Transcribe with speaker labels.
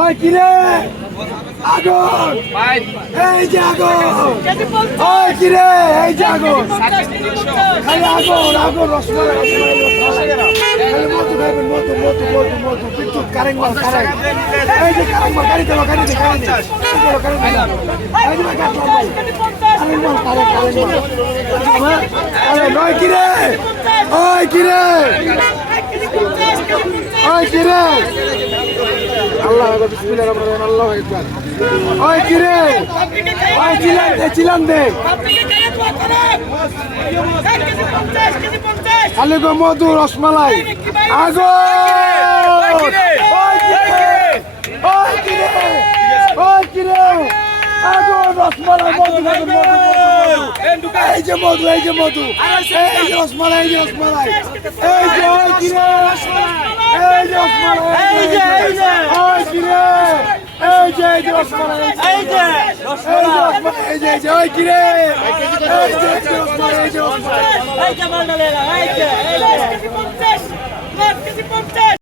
Speaker 1: ওই কিরে? আগুন! এই যে আগুন! ওই কিরে? এই যে আগুন! খালি আগুন আগুন রসমালাই রসমালাই খালি মধু খাইবেন মধু মধু মধু মধু বিদ্যুৎ কারেন্ট মাল কারেন্ট। এই যে কারেন্ট মাল গাড়ি চালো গাড়ি দে গাড়ি দে এই কারেন্ট মাল এই যে কারেন্ট মাল। কারেন্ট মাল কারেন্ট কারেন্ট মাল। আরে নয় কিরে? ওই কিরে? ওই কিরে? ওই ওই চিলান দে মধু, রসমালাই। আগো! রসমালাই এই যে মধু, এই যে মধু। এই যে রসমালাই, এই যে রসমালাই। এই যে, ওই কিরে এই যে রসমালাই এই যে এই যে ওই কিরে এই যে রসমালাই এই যে রসমালাই এই যে এই যে ওই কিরে এই যে রসমালাই এই যে রসমালাই।
Speaker 2: এই যে মালটা লেলা এই যে এই যে।